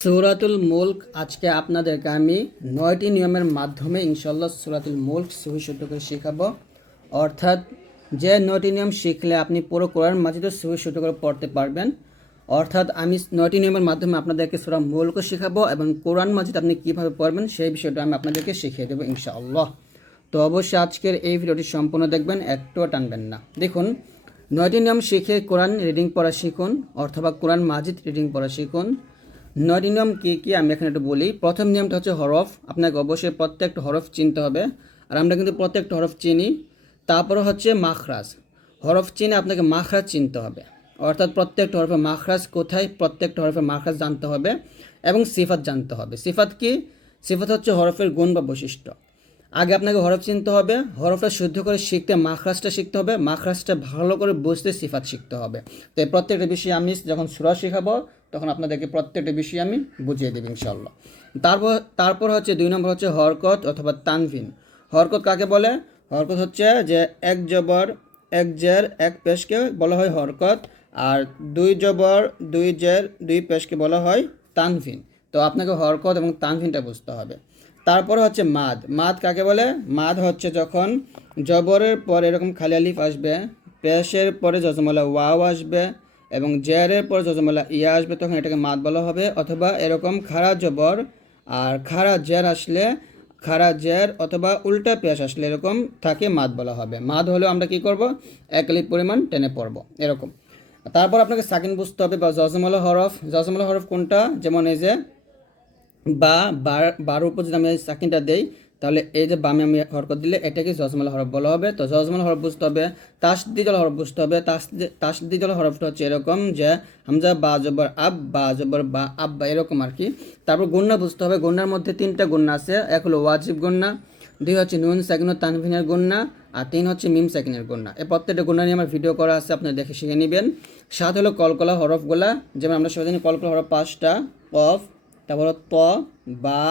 সূরাতুল মুলক আজকে আপনাদেরকে আমি ৯টি নিয়মের মাধ্যমে ইনশাআল্লাহ সূরাতুল মুলক সহি শুদ্ধ করে শেখাবো। অর্থাৎ যে ৯টি নিয়ম শিখলে আপনি পুরো কোরআন মাজিদও সহি শুদ্ধ করে পড়তে পারবেন। অর্থাৎ আমি ৯টি নিয়মের মাধ্যমে আপনাদেরকে সূরা মুলকও শেখাবো এবং কোরআন মাজিদ আপনি কীভাবে পড়বেন সেই বিষয়টা আমি আপনাদেরকে শিখিয়ে দেবো ইনশাআল্লাহ। তো অবশ্যই আজকের এই ভিডিওটি সম্পূর্ণ দেখবেন, একটুও টানবেন না। দেখুন, ৯টি নিয়ম শিখে কোরআন রিডিং পড়া শিখুন অথবা কোরআন মাজিদ রিডিং পড়া শিখুন। ৯টি নিয়ম কী কী আমি এখানে একটু বলি। প্রথম নিয়মটা হচ্ছে হরফ। আপনাকে অবশ্যই প্রত্যেকটা হরফ চিনতে হবে, আর আমরা কিন্তু প্রত্যেকটা হরফ চিনি। তারপরে হচ্ছে মাখরাজ। হরফ চিনে আপনাকে মাখরাজ চিনতে হবে, অর্থাৎ প্রত্যেকটা হরফের মাখরাজ কোথায়, প্রত্যেকটা হরফের মাখরাজ জানতে হবে এবং সিফাত জানতে হবে। সিফাত কি? সিফাত হচ্ছে হরফের গুণ বা বৈশিষ্ট্য। আগে আপনাকে হরফ চিনতে হবে, হরফটা শুদ্ধ করে শিখতে মাখরাজটা শিখতে হবে, মাখরাজটা ভালো করে বুঝতে সিফাত শিখতে হবে। তো এই প্রত্যেকটা বিষয় আমি যখন সূরা শেখাবো তখন আপনাদেরকে প্রত্যেকটা বিষয় আমি বুঝিয়ে দেব ইনশাআল্লাহ। তারপর হচ্ছে ২ নম্বর হচ্ছে হরকত অথবা তানভিন। হরকত কাকে বলে? হরকত হচ্ছে যে এক জবর এক জের এক পেশকে বলা হয় হরকত, আর ২ জবর ২ জের ২ পেশকে বলা হয় তানভিন। তো আপনাকে হরকত এবং তানভিনটা বুঝতে হবে। তারপরে হচ্ছে মাদ। মাদ কাকে বলে? মাদ হচ্ছে যখন জবরের পর এরকম খালি আলিফ আসবে, পেশের পরে যজমলা ওয়াও আসবে এবং জেরের পর যজমলা ইয়া আসবে, তখন এটাকে মাদ বলা হবে। অথবা এরকম খাড়া জবর আর খাড়া জের আসলে, খাড়া জের অথবা উল্টা পেশ আসলে এরকম থাকে মাদ বলা হবে। মাদ হলেও আমরা কি করব? এক আলিফ পরিমাণ টেনে পড়ব এরকম। তারপর আপনাকে সাকিন বুঝতে হবে বা যজমলা হরফ। যজমলা হরফ কোনটা? যেমন এই যে বা বার উপর যদি আমি সাকিনটা দেই, তাহলে এই যে বামে আমি হরকত দিলে এটাকে জজমালা হরফ বলা হবে। তো জজমালা হরফ বুঝতে হবে। তাসদিদুল হরফ বুঝতে হবে। তাসদিদুল হরফটা হচ্ছে এরকম যে হামজা বা জবর আব, বা জবর বা আব্বা, এরকম আর কি। তারপর গুন্না বুঝতে হবে। গুন্নার মধ্যে 3টা গুন্না আছে। এক হলো ওয়াজিব গুন্না, 2 হচ্ছে নুন সাকিন ও তানভিনের গুন্না, আর 3 হচ্ছে মিম সাকিনের গুন্না। এই প্রত্যেকটা গুন্না নিয়ে আমার ভিডিও করা আছে, আপনি দেখে শিখে নেবেন। 7 হলো কলকলা হরফগুলা, যেমন আমরা সবাই জানি কলকলা হরফ 5টা। কফ, তারপর ত, বা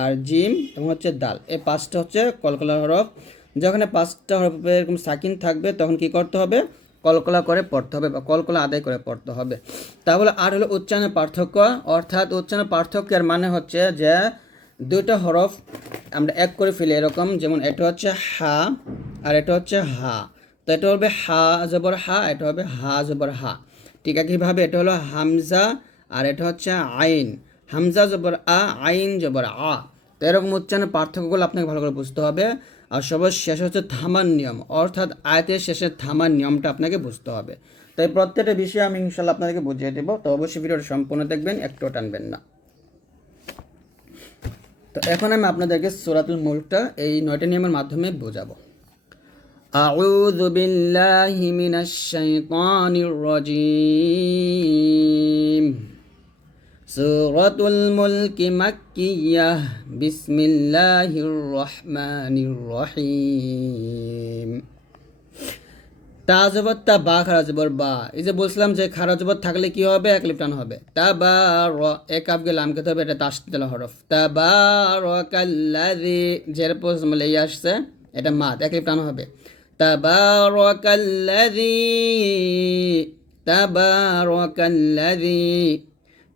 আর জিম এবং হচ্ছে দাল। এই 5টা হচ্ছে কলকলা হরফ। যখন 5টা হরফে এরকম সাকিন থাকবে তখন কি করতে হবে? কলকলা করে পড়তে হবে বা কলকলা আদায় করে পড়তে হবে। তাহলে আর হলো উচ্চারণের পার্থক্য। অর্থাৎ উচ্চারণের পার্থক্যের মানে হচ্ছে যে 2টা হরফ আমরা এক করে ফেলি এরকম, যেমন এটা হচ্ছে হা আর এটা হচ্ছে হা। তো এটা হবে হা জবর হা, এটা হবে হা জবর হা। ঠিক একইভাবে এটা হলো হামজা আর এটা হচ্ছে আইন। হামজা জবর আ, আইন জবর আ। তো এরকম উচ্চারণের পার্থক্যগুলো আপনাকে ভালো করে বুঝতে হবে। আর সবার শেষে হচ্ছে থামার নিয়ম, অর্থাৎ আয়াতের শেষে থামার নিয়মটা আপনাকে বুঝতে হবে। তো এই প্রত্যেকটা বিষয়ে আমি ইনশাল্লাহ আপনাদেরকে বুঝিয়ে দেবো। তো অবশ্যই ভিডিওটা সম্পূর্ণ দেখবেন, একটুও টানবেন না। তো এখন আমি আপনাদেরকে সূরাতুল মুলকটা এই ৯টা নিয়মের মাধ্যমে বোঝাবো। আউযু বিল্লাহি মিনাশ শাইতানির রাজিম। সূরাতুল মুলক মাক্কিয়াহ। বিসমিল্লাহির রহমানির রহিম। তা জবর তা, বা খারা জবর বা। এই যে বলছিলাম যে খারা জবর থাকলে কি হবে? এক লিফ টান হবে। তা বা র, এক আপ গেলাম খেতে হবে, এটা তাসদিল হরফ। তা বা র কাল্লাযী, জের পর মানে এই আসছে, এটা মাদ, এক লিফ টান হবে। তাবারাকাল্লাযী, তাবারাকাল্লাযী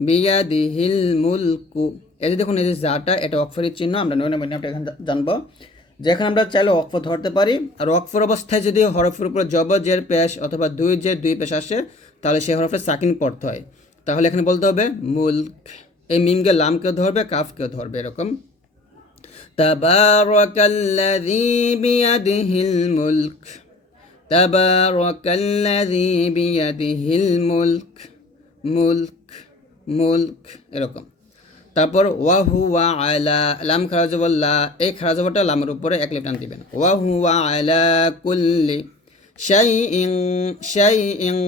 বিয়াদিহিল মুলকু। এই যে দেখুন, এই যে জাটা, এটা ওয়াকফের চিহ্ন। আমরা ৯ নম্বর নিয়মটা এখানে জানবো। যেখানে আমরা চাইলে ওয়াকফ ধরতে পারি, আর ওয়াকফের অবস্থায় যদি হরফের উপরে জবর জের পেশ অথবা 2 জের 2 পেশ আসে, তাহলে সেই হরফে সাকিন পড়তে হয়। তাহলে এখানে বলতে হবে মুলক। এই মিমকে লামকে ধরবে, কাফকে ধরবে এরকম। তাবারাকাল্লাযী বিয়াদিহিল মুলক, তাবারাকাল্লাযী বিয়াদিহিল মুলক, মুলক মুলক এরকম। তারপর ওয়াহুয়া আলা, লাম খারাজ বললা, এই খারাজ বলটা লামের উপরে এক লিফ টান দিবেন। ওয়াহুয়া আলা কুল্লি শাইইন, শাইইন,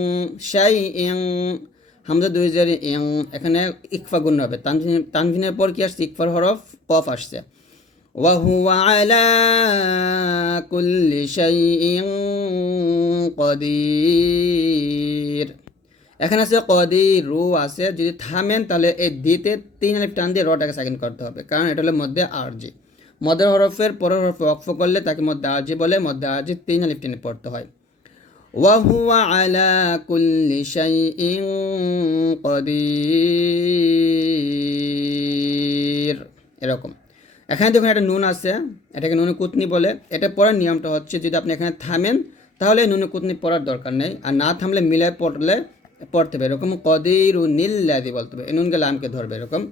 শাইইন। হামজা 2 জের ইং, এখানে ইকফা গুণ হবে। তানভিনের পর কি আসছে? ইকফার হরফ কফ আসছে। ওয়াহুয়া আলা কুল্লি শাইইন কদির। এখানে আছে কদির, রু আছে। যদি থামেন তাহলে এই দিতে 3 আলিফ টান দিয়ে রটাকে সাকিন করতে হবে, কারণ এটা হলো মধ্যে আরজি। মধ্যের হরফের পরের হরফে ওয়াকফ করলে তাকে মধ্যে আরজি বলে। মধ্যে আরজি 3 আলিফ টেনে পড়তে হয়। ওয়াহুয়া আলা কুল্লি শাইইন কাদির। এরকম এখানে দেখুন একটা নুন আছে, এটাকে নুনে কুতনি বলে। এটা পড়ার নিয়মটা হচ্ছে, যদি আপনি এখানে থামেন তাহলে নুনে কুতনি পড়ার দরকার নেই, আর না থামলে মিলে পড়তে হবে। এরকম কদিরুনিল্লাযী বলতে হবে, নুনকে লামকে ধরবে এরকম।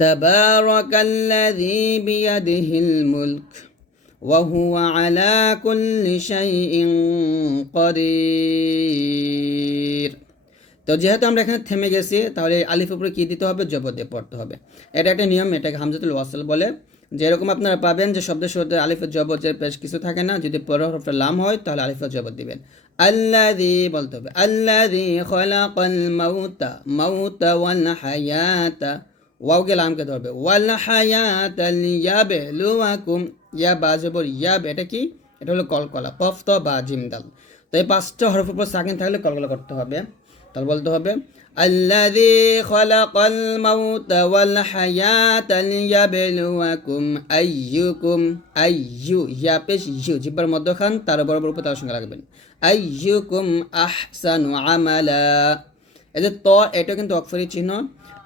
তাবারাকাল্লাযী বিয়াদিহিল মুলক ওয়া হুয়া আলা কুল্লি শাইইন কাদির। তো যেহেতু আমরা এখানে থেমে গেছি, তাহলে আলিফ উপরে কী দিতে হবে? জবর দিয়ে পড়তে হবে। এটা একটা নিয়ম, এটাকে হামজাতুল ওয়াসল বলে। যেরকম আপনারা পাবেন যে শব্দের শুরুতে আলিফের জবর যে পেশ কিছু থাকে না, যদি পরের হরফটা লাম হয় তাহলে আলিফের জবর দিবেন। আল্লাযী বলতে হবে, আল্লাযী খলাকাল মাউতা ওয়াল হায়াতা, ওয়াওকে লামকে ধরবে, ওয়াল হায়াতা লিয়াবলুয়াকুম, ইয়া বা জবর ইয়াব, এটা কি? এটা হলো কলকলা, কফ ত বা জিম দাল। তো এই পাঁচটা হরফের উপর সাকিন থাকলে কলকলা করতে হবে। তাহলে বলতে হবে আল্লাযী খালাকাল মাউতা ওয়াল হায়াতা লিয়াবলুয়াকুম আইয়ুকুম, আইয়ু ইয়া পেশ ইউ জিব্বার মধ্যখান তার বরাবর উপর তার সঙ্গে রাখবেন, আইয়ুকুম আহসানু আমালা। এই যে ত, এটা কিন্তু ওয়াকফের চিহ্ন।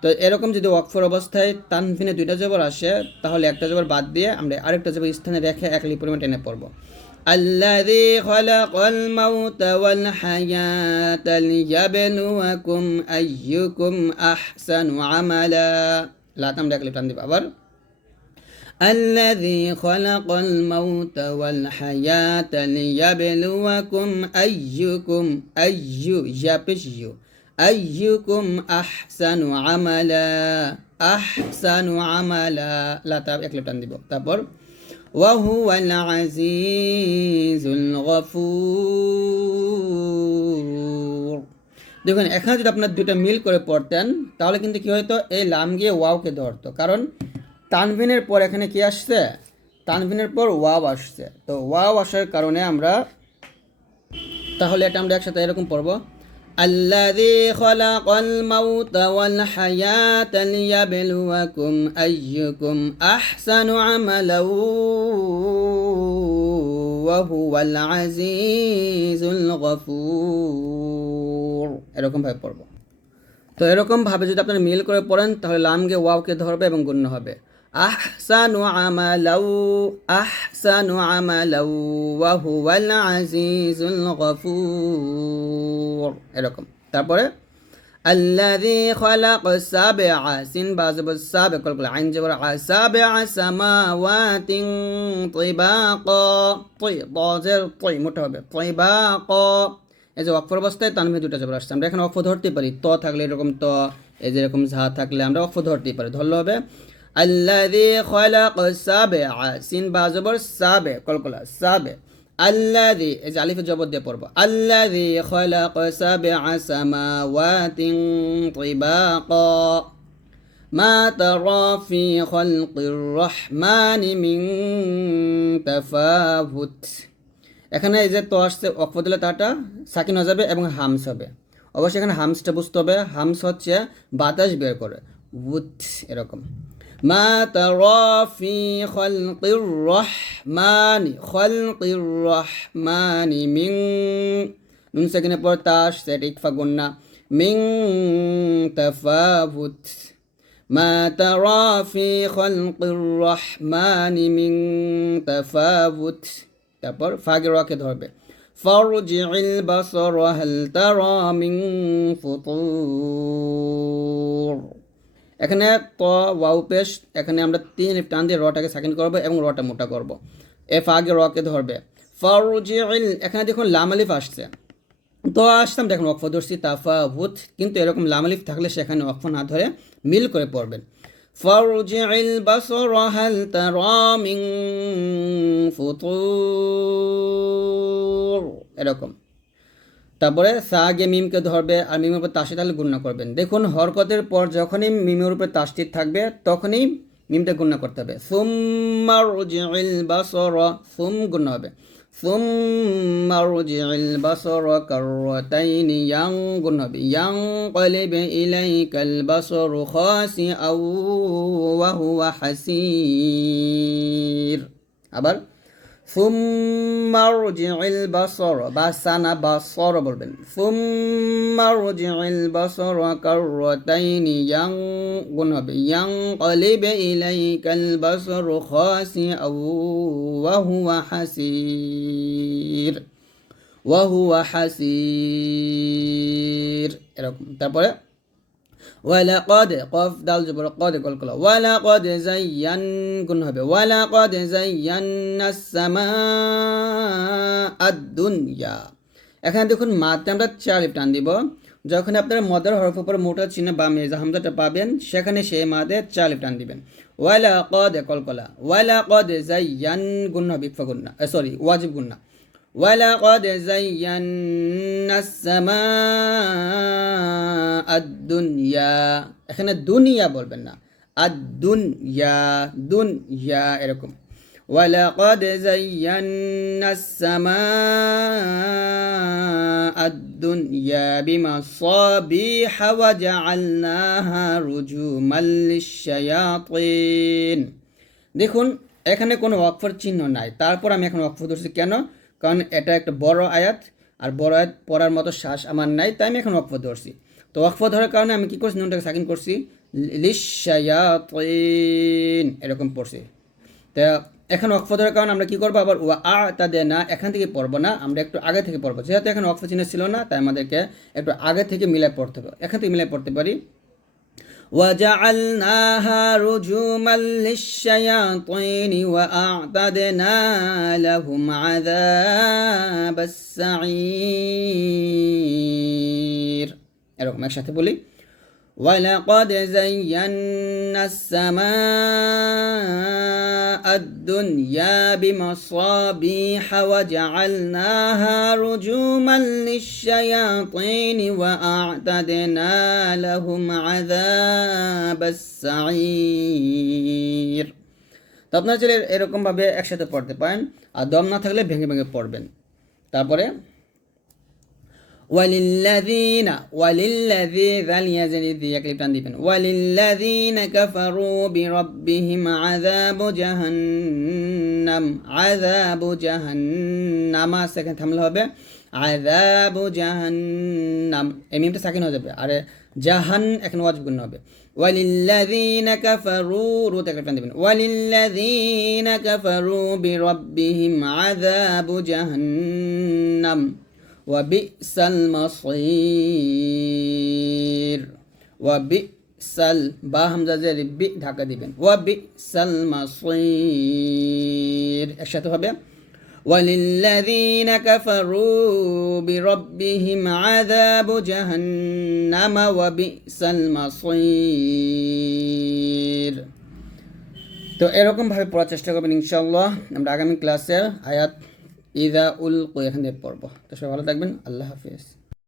তো এরকম যদি ওয়াকফের অবস্থায় তানভিনে দুইটা জবর আসে, তাহলে একটা জবর বাদ দিয়ে আমরা আরেকটা জবর স্থানে রেখে এক আলিফ পরিমাণ টেনে পড়ব। الذي خلق الموت والحياة ليبلوكم أيكم أحسن عملا। لا تملك لبتان دي بابر. الذي خلق الموت والحياة ليبلوكم أيكم أيكم أحسن عملا أحسن عملا। لا تملك لبتان دي بابر. وهو العزيز الغفور। দেখুন এখানে যদি আপনার দুটো মিল করে পড়তেন তাহলে কিন্তু কি হতো, এই লাম গিয়ে ওয়াওকে ধরতো, কারণ তানভিনের পর এখানে কি আসছে? তানভিনের পর ওয়াও আসছে। তো ওয়াও আসার কারণে আমরা, তাহলে এটা আমরা একসাথে এরকম পড়বো, الذي خلق الموت والحياة ليبلوكم أيكم أحسن عملا وهو العزيز الغفور। এরকম ভাবে পড়ব। তো এরকম ভাবে যদি আপনারা মিল করে পড়েন তাহলে লামকে ওয়াওকে ধরবে এবং গুণ্য হবে, আহসানু আমালাউ আহসানু আমালাউ ওয়া হুয়াল আজিজুল গফুর। এরকম। তারপরে আল্লাযী খালাকাস সাবআ, সিন বা জবর সাবআ কলকলা, আইন জবর আ, সাবআ সামাওয়াতিন তিবাকা, তি বা জের তি মোটা হবে, তিবাকা। এই যে ওয়াকফ অবস্থায় তানভীর দুটো জবর আসছে, আমরা এখানে ওয়াকফ ধরতে পারি, ত থাকলে এরকম ত, এই যে এরকম ঝা থাকলে আমরা ওয়াকফ ধরতেই পারি, ধরলে হবে আল্লাযী খালাকাস সাবআ, সিন বা জবর সাবআ কলকলা, সাবআ, আল্লাযী, এই যে আলিফে জবর দিয়ে পড়ব, আল্লাযী খালাকাস সাবআ সামাওয়াতিন তিবাকা মা তারা ফি খালকির রহমানি মিন তাফাউত। এখানে এই যে তো আসছে ওয়াকফ দিলে তাটা সাকিন হয়ে যাবে এবং হামস হবে। অবশ্যই এখানে হামসটা বুঝতে হবে, হামস হচ্ছে বাতাস বের করে, উত এরকম। মা তারা ফি খালকির রহমানি মিন, নুন সাকিনের পর তা আসছে, এটা ইকফা গুন্না, মিন তাফাউত, মা তারা ফি খালকির রহমানি মিন তাফাউত। তারপর ফাগের ওয়াকে ধরবে, ফারজি'ল বাসর হাল তারা মিন ফুতুর। এখানে ত ওয়াও পেশ, এখানে আমরা তিন আলিফ টান দিয়ে রটাকে সাকিন করব এবং রটা মোটা করব। এ ফাগের ওয়াকে ধরবে, ফারজি'ল, এখানে দেখুন লাম আলিফ আসছে, তো আসতাম দেখুন ওয়াকফ ধরছি তাফাউত, কিন্তু এরকম লাম আলিফ থাকলে সেখানে ওয়াকফ না ধরে মিল করে পড়বেন, ফারজি'ল বাসর হাল তারা মিন ফুতুর, এরকম। তারপরে সা গে মিমকে ধরবে আর মিমের উপর তাসি তাহলে গুণনা করবেন। দেখুন হরকতের পর যখনই মিমের উপরে তাসদিদ থাকবে তখনই মিমটা গুণনা করতে হবে, সুম্মা রজি'ল বাসরা, সুম গুণনা হবে, সুম্মা রজি'ল বাসরা কাররাতাইনি, ইয়াং গুণনা হবে, ইয়ানকালিব ইলাইকাল বাসরু খাসিআও ওয়া হুয়া হাসির। আবার সুম্মা রজিউল বাসর বা সানা বাসর বলবেন সুম্মা রজিউল বাসর কাররাতাইনি ইয়াং গুণ হবে ইয়ানকালিব ইলাইকাল বাসর খাসিআন ওয়া হুয়া হাসির এরকম। তারপরে ওয়ালাকাদ কফ দাল জবর কদ কলকলা ওয়ালাকাদ যায়্যান গুণ হবে ওয়ালাকাদ যায়্যান্নাস সামাআদ দুনিয়া। এখানে দেখুন মাতে আমরা 4 আলিফ টান দিব। যখন আপনারা মদের হরফ উপর মোটা চিহ্ন বা মেজা হামজাটা পাবেন সেখানে সেই মাদে 4 আলিফ টান দিবেন। ওয়ালাকাদ কলকলা ওয়ালাকাদ যায়্যান গুণ হবে ইকফা গুণ না সরি ওয়াজিব গুণ না ওয়ালাকাদ যায়্যান্নাস সামাআদ দুনিয়া। এখানে দুনিয়া বলবেন না দুনিয়া এরকম ওয়ালাকাদ যায়্যান্নাস সামাআদ দুনিয়া বিমাসাবিহা ওয়া জাআলনাহা রুজুমান লিশ-শায়াতিন। দেখুন এখানে কোনো ওয়াকফের চিহ্ন নাই, তারপর আমি এখন ওয়াকফ ধরছি কেন? কারণ এটা একটা বড় আয়াত, আর বড় আয়াত পড়ার মতো শ্বাস আমার নাই, তাই আমি এখন ওয়াকফ ধরছি। তো ওয়াকফ ধরার কারণে আমি কি করছি, নুনটাকে সাকিন করছি, লিশ-শায়াতিন এরকম পড়ছি। তা এখন ওয়াকফ ধরার কারণে আমরা কি করবো, আবার ওয়া আ'তাদনা এখান থেকে পড়বো না, আমরা একটু আগে থেকে পড়বো। যেহেতু এখন ওয়াকফ চিহ্ন ছিল না, তাই আমাদেরকে একটু আগে থেকে মিলাই পড়তে হবে। এখান থেকে মিলাই পড়তে পারি وجعلناها رجوما للشياطين وأعتدنا لهم عذاب السعير এরকম একসাথে বলি ولقد زينا السماء الدنيا بمصابيح وجعلناها رجوما للشياطين وأعتدنا لهم عذاب السعير। তো আপনারা চাইলে এরকমভাবে একসাথে পড়তে পারেন, আর দম না থাকলে ভেঙে ভেঙে পড়বেন। তারপরে ওয়ালিল্লাযীনা কাফারু বিরাব্বিহিম আযাবু জাহান্নাম সেখানে থামলে হবে আযাবু জাহান্নাম, এই মিমটা সাকিন হয়ে যাবে, আর জাহান এখানে ওয়াজিব গুণ হবে। ওয়ালিল্লাযীনা কাফারু রুতে একটা টান দিবেন ওয়ালিল্লাযীনা কাফারু বিরাব্বিহিম আযাবু জাহান্নাম ওয়াবিসাল মাসীর ওয়াবিসাল বা হামজা জের বি ঢাকা দিবেন ওয়াবিসাল মাসীর একসাথে হবে ওয়ালিল্লাযীনা কাফারু বিরাব্বিহিম আযাবু জাহান্নাম ওয়াবিসাল মাসীর। তো এরকম ভাবে পড়ার চেষ্টা করবেন ইনশাআল্লাহ। আমরা আগামী ক্লাসে আয়াত ইযা উলকু এখান থেকে পড়ব। তো সবাই ভালো থাকবেন, আল্লাহ হাফেজ।